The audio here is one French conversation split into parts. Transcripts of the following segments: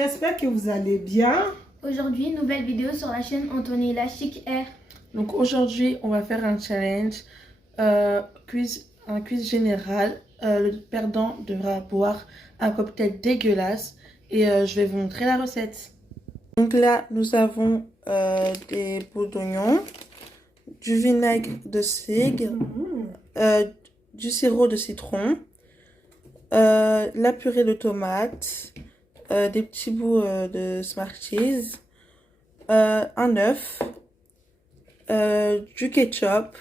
j'espère que vous allez bien. Aujourd'hui, nouvelle vidéo sur la chaîne Antonella Chic Air. Donc aujourd'hui, on va faire un challenge, un quiz général. Le perdant devra boire un cocktail dégueulasse et je vais vous montrer la recette. Donc là, nous avons des bouts d'oignon, du vinaigre de cidre, du sirop de citron, la purée de tomates, des petits bouts de Smarties, un œuf, du ketchup.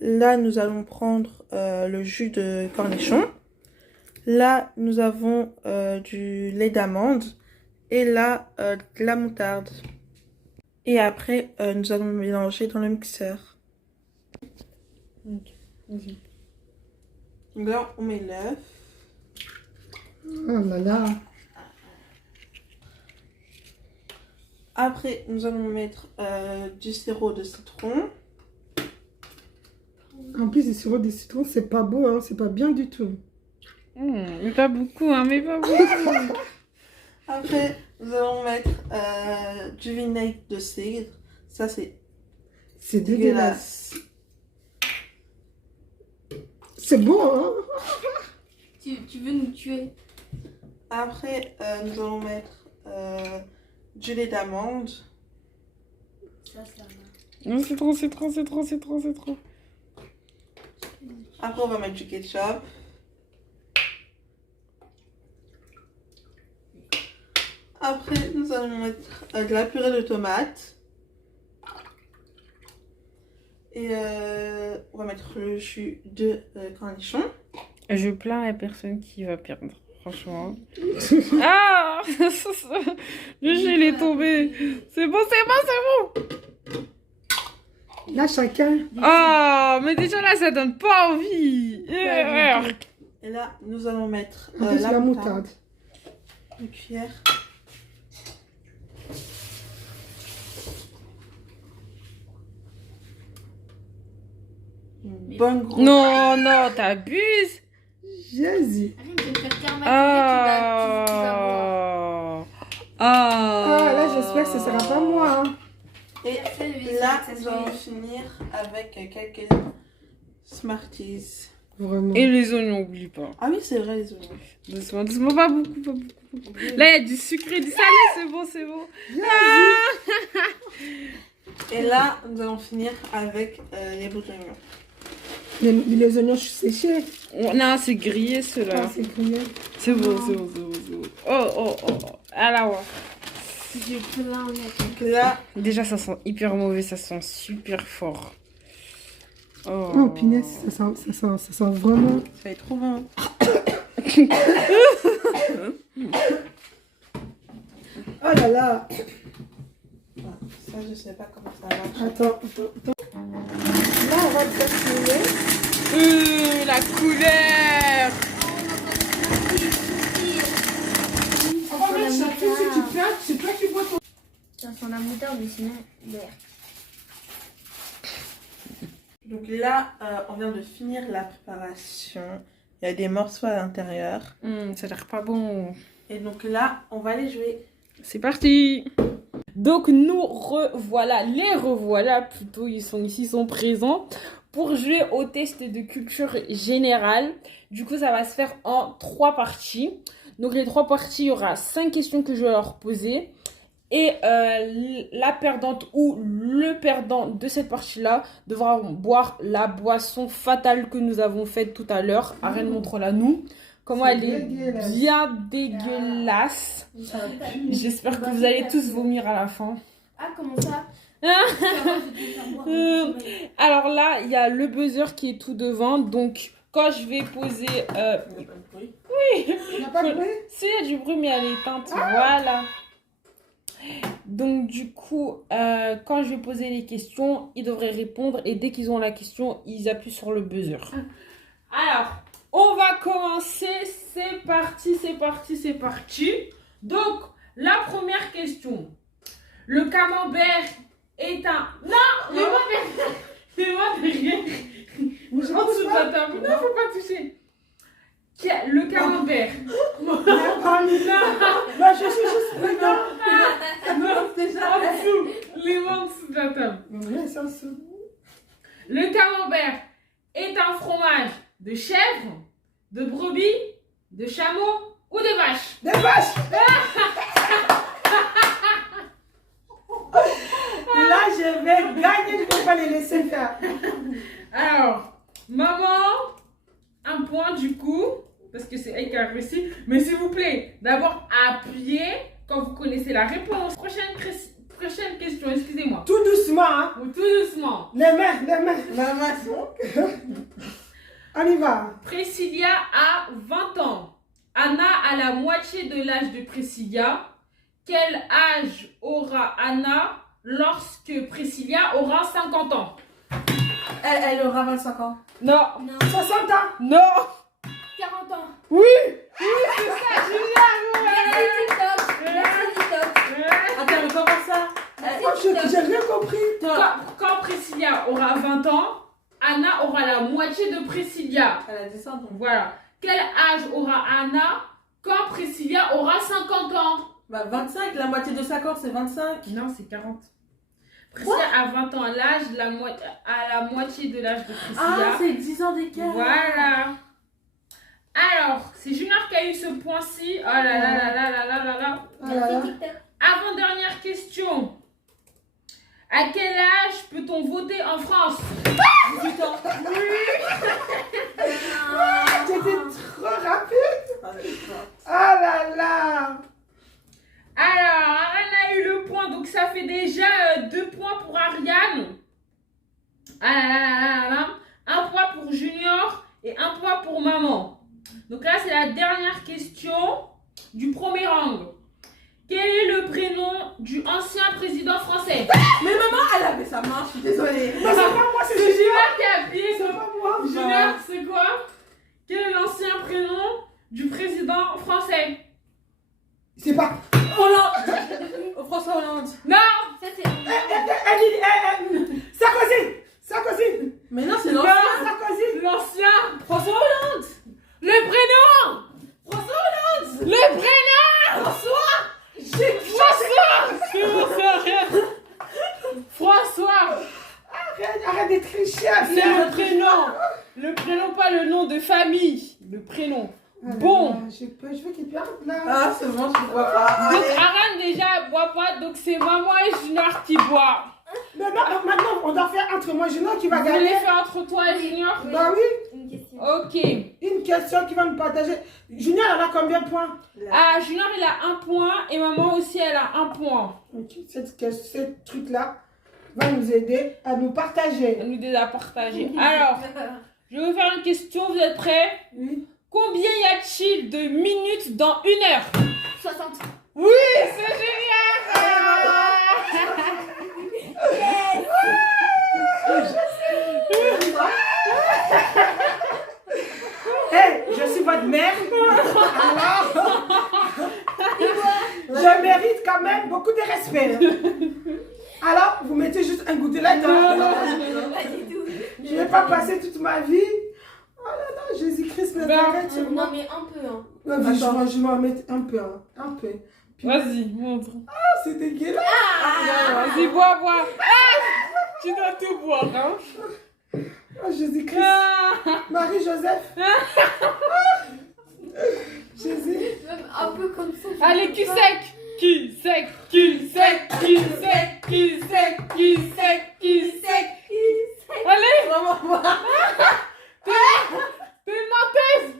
Là, nous allons prendre le jus de cornichon. Là, nous avons du lait d'amande. Et là, de la moutarde. Et après, nous allons mélanger dans le mixeur. Donc là, on met l'œuf. Oh là là. Après, nous allons mettre du sirop de citron. En plus, le sirop de citron, c'est pas beau, hein, c'est pas bien du tout. Mais pas beaucoup, hein, mais pas beaucoup. Après, nous allons mettre du vinaigre de cidre. Ça, c'est dégueulasse. C'est bon, hein? Tu veux nous tuer? Après, nous allons mettre du lait d'amande. Ça va. Non, c'est trop, c'est trop, c'est trop, c'est trop, c'est trop. Après, on va mettre du ketchup. Après, nous allons mettre de la purée de tomates. Et on va mettre le jus de cornichon. Je plains la personne qui va perdre, franchement. Ah le jus, il est tombé. C'est bon, c'est bon, c'est bon. Là, chacun. Ah, mais déjà là, ça donne pas envie. Et là, nous allons mettre En plus, la moutarde. Une cuillère. Une bonne grosse. Non, non, t'abuses. Jésus. Arrête de me faire karmatiser, tu vas boire. Ah, là, j'espère que ce sera pas moi. Hein. Et là, nous allons finir avec quelques Smarties. Vraiment. Et les oignons, oublie pas. Ah oui, c'est vrai, les oignons. Doucement, doucement, pas beaucoup, pas beaucoup. Là, il y a du sucré, du salé, c'est bon, c'est bon. Et là, nous allons finir avec les bouts d'oignons. Les oignons séchés. Non, c'est grillé, ceux-là. Ah, c'est grillé. C'est bon, c'est bon, c'est bon, c'est bon. Oh, oh, oh, oh. Ah là, ouais. J'ai plein de Donc là, Déjà, ça sent hyper mauvais, ça sent super fort. Oh, Oh, punaise, ça sent vraiment. ça va être trop bon. Oh là là. Ça, je sais pas comment ça marche. Attends. Là, on va le faire cuire. la couleur. On va mettre ça tout ce que tu fais. C'est toi qui bois ton. Ça sent la moutarde, mais sinon, l'air. Donc là, on vient de finir la préparation. Il y a des morceaux à l'intérieur. Ça a l'air pas bon. Et donc là, on va les jouer. C'est parti. Donc nous revoilà plutôt, ils sont ici, ils sont présents pour jouer au test de culture générale. Du coup, ça va se faire en 3 parties. Donc les 3 parties, il y aura 5 questions que je vais leur poser. Et la perdante ou le perdant de cette partie-là devra boire la boisson fatale que nous avons faite tout à l'heure. Arène, montre-la nous. Comment elle est dégueulasse. bien dégueulasse. J'espère que vous allez tous vomir à la fin. Ah, comment ça? Alors là, il y a le buzzer qui est tout devant. Donc, quand je vais poser... Oui. Il n'y a pas de bruit? Si, il y a du bruit, mais elle est éteinte. Voilà. Donc, du coup, quand je vais poser les questions, ils devraient répondre. Et dès qu'ils ont la question, ils appuient sur le buzzer. Alors, on va commencer. C'est parti, c'est parti, c'est parti. Donc, la première question. Le camembert est un... Non, fais-moi derrière. Fais-moi derrière. En dessous de la table. Non, faut pas toucher. Le camembert. Non, je suis juste. Mais ça, c'est... Le camembert est un fromage de chèvre, de brebis, de chameau ou de vache? Des vaches. Là, je vais gagner, je ne peux pas les laisser faire. Alors, maman, un point du coup, parce que c'est elle qui a réussi. Mais s'il vous plaît, d'abord appuyez quand vous connaissez la réponse. Prochaine question, excusez-moi. Tout doucement, hein. Ou tout doucement. Les mains, les mains. La main, c'est bon. On y va. Priscilla a 20 ans. Anna a la moitié de l'âge de Priscilla. Quel âge aura Anna lorsque Priscilla aura 50 ans? Elle aura 25 ans. Non. Non. 60 ans. Non. 40 ans. Oui. Oui, c'est ça, Julien. Merci TikTok. Merci TikTok. Attends, mais comment ça? Merci Oh, TikTok. j'ai rien compris. Quand Priscilla aura 20 ans, Anna aura la moitié de Priscilla. Elle a 10 ans, donc. Voilà. Quel âge aura Anna quand Priscilla aura 50 ans? Bah, 25, la moitié de 50, c'est 25. Non, c'est 40. Priscilla a 20 ans, à la moitié de l'âge de Priscilla. Ah, c'est 10 ans d'écart. Voilà. Alors, c'est Junior qui a eu ce point-ci. Oh là là là là là là là là. Oh là là. Merci TikTok. Avant-dernière question. À quel âge peut-on voter en France? 18 ans. J'étais trop rapide. Ah là là. Alors, Ariane a eu le point, donc ça fait déjà 2 points pour Ariane. Ah là là là là là. 1 point pour Junior et 1 point pour maman. Donc là, c'est la dernière question du premier round. Quel est le prénom du ancien président français? Mais maman, elle avait sa main, je suis désolée. Non, c'est pas moi, c'est C'est Junior. Junior qui a appuyé C'est sur... pas moi. Junior, c'est quoi? Quel est l'ancien prénom du président français? C'est pas... Hollande. François Hollande. Non! Ça, c'est. Sarkozy. Sarkozy. Mais non, c'est Non. l'ancien. Sarkozy. L'ancien! François Hollande. Le prénom! François Hollande. Le prénom! François. François! C'est bon, c'est rien. François! Arrête de tricher. C'est le prénom! Le prénom, pas le nom de famille. Le prénom. Bon. Je veux qu'il perde là. Ah, c'est bon, je vois pas. Donc, Aran déjà boit pas, donc c'est maman et Junior qui boit. Mais maintenant, on doit faire entre moi et Junior qui va Vous gagner. voulez faire entre toi et Junior? Bah oui. Une question. Ok. Une question qui va nous partager. Junior, elle a combien de points? Ah, Junior, il a 1 point et maman aussi, elle a 1 point. Ok, cette truc-là va nous aider à nous partager. Elle nous les a partagés. Alors, je vais vous faire une question, vous êtes prêts? Oui. Combien y a-t-il de minutes dans 1 heure? 60. Oui, c'est génial! Hey, je suis votre mère. Alors, je mérite quand même beaucoup de respect. Alors, vous mettez juste un goûter là. Non, non, Pas du tout. Je ne vais pas passer toute ma vie. Oh là là, Jésus-Christ, ne Ben, t'arrête sur moi. Non, mais un peu, hein. Attends, je vais en mettre un peu. Hein, un peu. Vas-y, montre. Ah, c'est dégueulasse. Vas-y, bois, bois. Ah, tu dois tout boire, hein? Oh, Jésus-Christ. Ah. Marie-Joseph. Jésus. Même un peu comme ça. Allez, cul sec. Cul sec, cul sec, cul sec, cul sec, cul sec, cul sec. Allez. T'es une menteuse.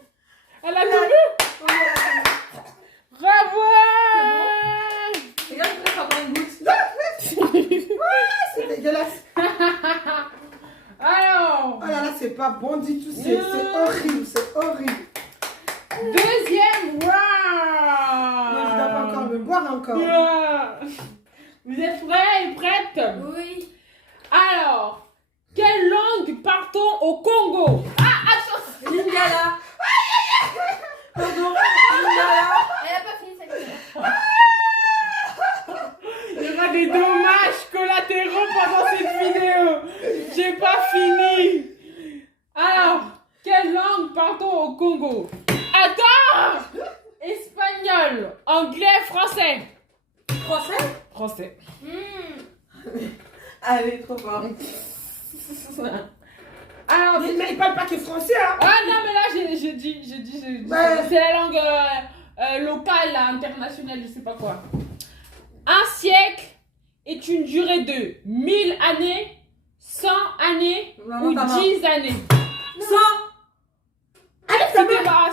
Elle a tout vu. Bravo. Regarde, je vais prendre une goutte. C'est dégueulasse. Alors, Oh là là, c'est pas bon du tout. C'est horrible. C'est horrible. deuxième Non, je dois pas encore round. me boire encore. Vous êtes prêts et prêtes? Oui. Alors, quelle langue parle-t-on au Congo? Lingala. Pardon. Lingala. Elle a pas fini sa question. Il y aura des dommages collatéraux pendant cette vidéo. J'ai pas fini. Alors, quelle langue parle-t-on au Congo? Attends! Espagnol, anglais, français. Français. Français. Allez, trop fort. Alors, Mais il parle pas que français, hein. ah non, mais là, j'ai dit. Ouais. C'est la langue locale, là, internationale, je sais pas quoi. Un siècle est une durée de 1000 années, 100 années Maman, ou ta main. 10 années. 100.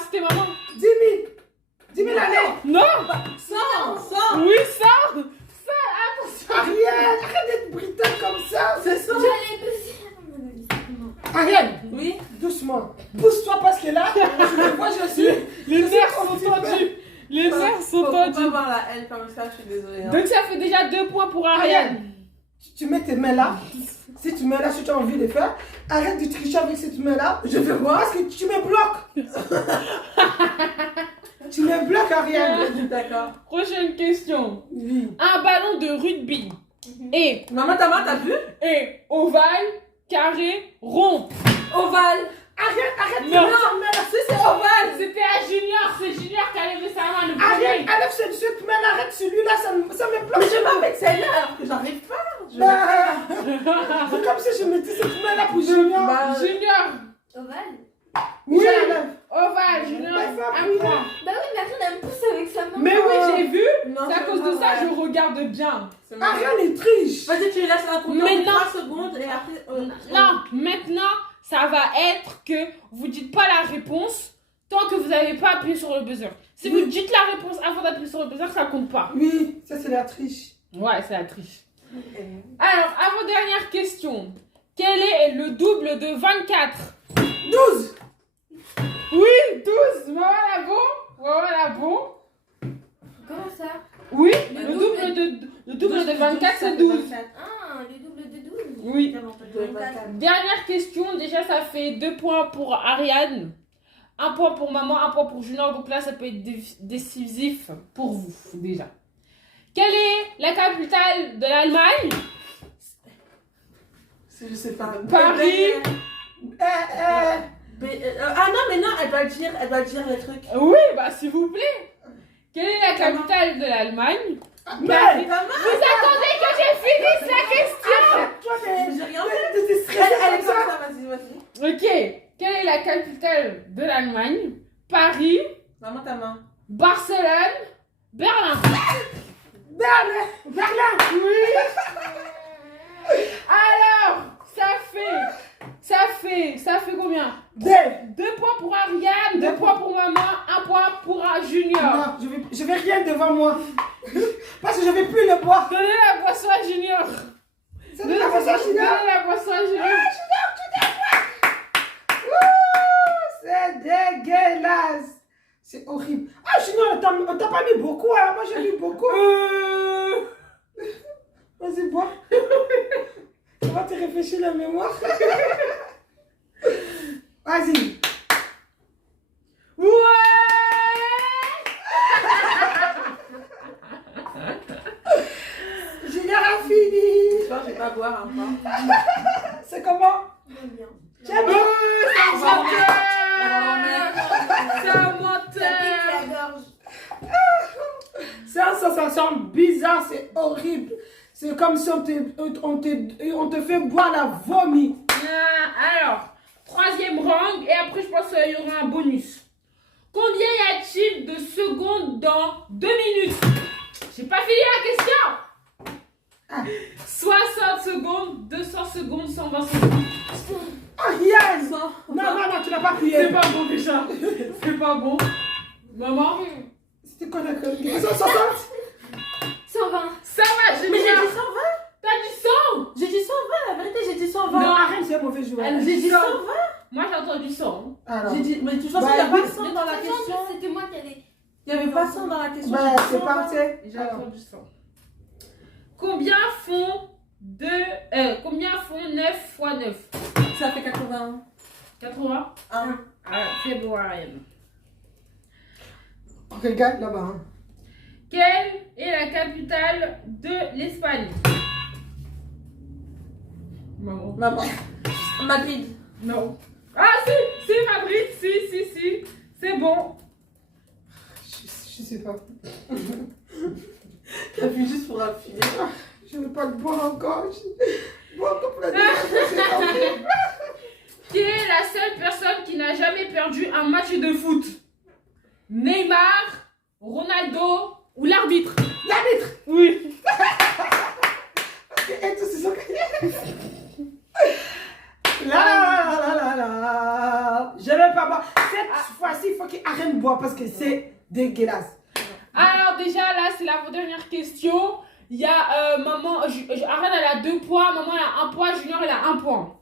C'était maman. 10 000. 10 000 années. Non. 100. Oui, ça. Attention. Ariel, arrête d'être brutale comme ça. C'est 100. Ariel, Oui. doucement. Pousse-toi parce que là, moi je suis. Les je suis nerfs sont constipée. tendus. Les nerfs sont Faut pas tendus. voir la L comme ça, je suis désolée. hein. Donc ça fait déjà 2 points pour Ariane. Tu mets tes mains là. Si tu mets là, si tu as envie de faire, arrête de tricher avec cette main là. Je veux voir. Parce que tu me bloques. Tu me bloques, Ariel. D'accord. Prochaine question. Oui. Un ballon de rugby est, Maman, ta main, t'as vu? ovale, carré, rond. Ovale. Arrête de Non. mettre ta main là. Si, c'est ovale. C'était à Junior, c'est Junior qui a levé sa main le Ariel, premier. enlève cette main, arrête celui-là, ça me bloque. Mais je vais avec celle-là alors que j'arrive pas. Je vais- Bah, c'est comme si je mettais cette main là pour Junior. Bah, Junior, Ovale. Oui, oui. j'enlève. Ovale, Junior, Mais fais un appuyer. point. Bah oui, mais après, elle me pousse avec sa main. Mais oui, j'ai vu. non, C'est à cause de ça que je regarde bien. C'est marrant. Ariel, il triche. Vas-y, tu laisses un compteur Mais de non. 3 secondes et après. Non, maintenant, ça va être que vous dites pas la réponse tant que vous n'avez pas appuyé sur le buzzer. Si vous dites la réponse avant d'appuyer sur le buzzer, ça compte pas. Oui, ça c'est la triche. Ouais, c'est la triche. Alors, avant-dernière question. Quel est le double de 24? 12. Oui, 12. Voilà, bon. Voilà, bon. Comment ça? Oui, Le le double de 24, c'est 12. Ah, le double de 12. Oui. 24. Dernière question. Déjà, ça fait 2 points pour Ariane. 1 point pour maman, 1 point pour Junior. Donc là, ça peut être décisif pour vous, déjà. Quelle est la capitale de l'Allemagne? Je sais pas. Paris. Ah non, mais non, elle doit dire les trucs. Oui, bah s'il vous plaît. Quelle est la capitale de l'Allemagne? Mais, Vous attendez que j'ai fini la question. toi, J'ai rien fait. t'es Elle stressée est comme comme ça. ça, vas-y. Ok. Quelle est la capitale de l'Allemagne? Paris, Maman, ta main. Barcelone, Berlin. Berlin. Alors, ça fait combien? 2. 2 points pour Ariane, 2 points pour maman, 1 point pour Junior. Non, je vais rien devant moi. Parce que je vais plus le boire. Donnez la boisson à Junior. C'est de la façon Junior. Donnez la boisson à Junior. C'est dégueulasse. C'est horrible. Ah, Junior, on t'a pas mis beaucoup, hein. Moi, j'ai mis beaucoup. Vas-y, bois. Ça va te réfléchir la mémoire. Vas-y. Ouais. Junior a fini. Je pense que je vais pas boire encore. C'est comment? J'aime bien. J'aime bien. C'est un Ça pique menteur. la gorge. C'est une sensation bizarre, c'est horrible. C'est comme si on te fait boire la vomi. Alors, 3e round et après je pense qu'il y aura un bonus. Combien y a-t-il de secondes dans 2 minutes? J'ai pas fini la question. 60 secondes, 200 secondes, 120 secondes. Ah, yes. Non, tu l'as pas prié. C'est pas bon déjà. C'est pas bon. Maman, C'était quoi la connerie? 160? 120. ça va, j'ai Mais j'ai dit dit 120. T'as dit 100. J'ai dit 120, la vérité, j'ai dit 120. Non. Arrête, c'est un mauvais joueur. J'ai dit 120. Moi j'ai entendu 100. Alors, J'ai dit, mais de toute façon, Bah, il n'y a pas oui. 100 dans la question. C'était moi qui allais. Il n'y avait pas 100 dans la question. bah, J'ai dit c'est 120. parti. J'ai Alors, entendu 100. Combien font 9 x 9? Ça fait 81. 80. Ah, c'est bon, Ariane. regarde là-bas. Hein. Quelle est la capitale de l'Espagne? Maman. Maman. Madrid. Non. Ah si, Madrid, si. C'est bon. Je sais pas. T'as vu juste pour appuyer. Je veux pas le boire encore. Bon, c'est horrible. Qui est la seule personne qui n'a jamais perdu un match de foot? Neymar, Ronaldo ou l'arbitre? L'arbitre. Oui. Et tous, ils sont gagnés. Là. Je vais pas boire. Cette fois-ci, il faut qu'il arrête de boire parce que c'est dégueulasse. Alors déjà là, c'est la dernière question. Il y a maman, Arène elle a 2 points, maman elle a 1 point, Junior elle a 1 point.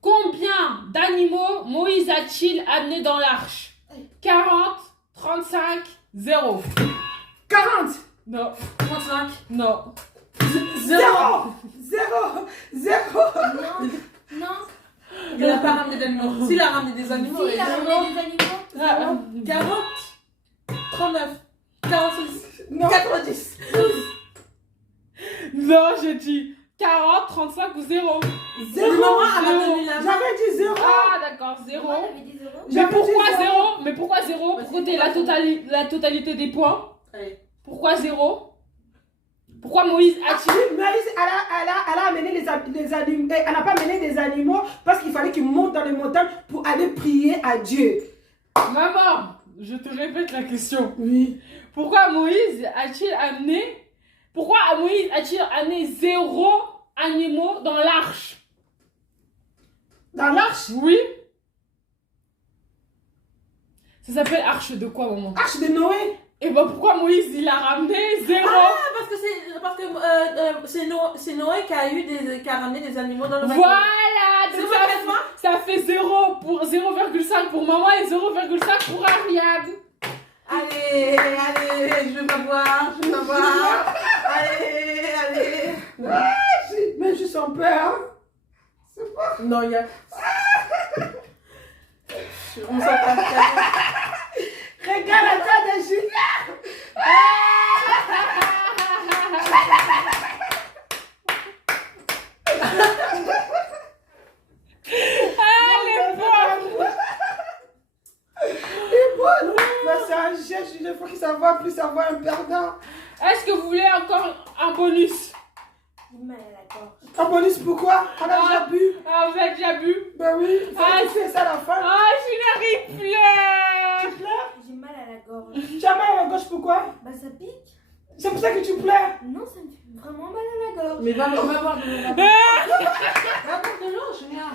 Combien d'animaux Moïse a-t-il amené dans l'arche? 40, 35, 0. 40. Non. 35. Non. 0. Non. Il n'a pas ramené d'animaux. S'il a ramené des animaux, Si, il a ramené des animaux. 40, 39, 46, Non. 90. Non, j'ai dit 40, 35 ou 0. Zéro. Maman a ramené la main. J'avais dit 0. Ah d'accord, 0. Moi, j'avais dit 0. Mais pourquoi 0? Mais pourquoi 0? Pour côté la totalité des points. Allez. Pourquoi 0? Pourquoi Moïse a-t-il... Moïse, elle a amené les animaux. Elle n'a pas amené des animaux parce qu'il fallait qu'il monte dans les montagnes pour aller prier à Dieu. Maman, je te répète la question. Oui. Pourquoi Moïse a-t-il amené... Pourquoi Moïse a-t-il amené 0 animaux dans l'arche? Dans l'arche. Oui. Ça s'appelle arche de quoi, maman? Arche de Noé. Et ben pourquoi Moïse il a ramené 0? Parce que c'est Noé qui a ramené des animaux dans le bateau. Voilà, C'est donc quoi, quatre fois? ça fait 0,5 pour maman et 0,5 pour Ariane. Allez, je veux pas boire, Allez. Mais je sens peur. C'est pas. Non, il y a... On s'en passe. Regarde la tête de Julien. Allez, bon. Et bon, bah, c'est un geste, il faut qu'il s'envoie plus avoir un perdant. Est-ce que vous voulez encore un bonus? J'ai mal à la gorge. Un bonus pourquoi? On a déjà bu. Ah, vous avez déjà bu? Ben oui, c'est ça la fin. Ah, Julien, il pleure. J'ai mal à la gorge. Tu as mal à la gauche pourquoi? Bah, ça pique. C'est pour ça que tu pleures. Non, ça me fait vraiment mal à la gorge. Mais va boire de l'eau. Va boire de l'eau, Julien.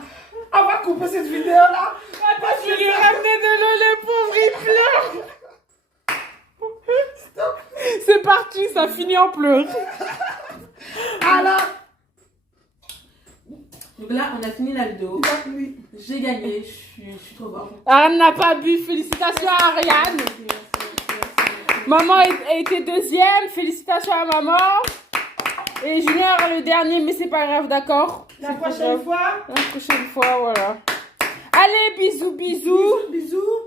On va couper cette vidéo là. Attends, je vais lui ramener de l'eau, le pauvre, il pleure. Stop. C'est parti, ça finit en pleurs. Alors, Donc là, on a fini la vidéo. oui. J'ai gagné, je suis trop bonne. Ariane n'a pas bu, félicitations à Ariane. Maman a été 2e, félicitations à maman. Et Junior le dernier, mais c'est pas grave, d'accord? La prochaine fois. La prochaine fois, voilà. Allez, bisous, bisous. Bisous.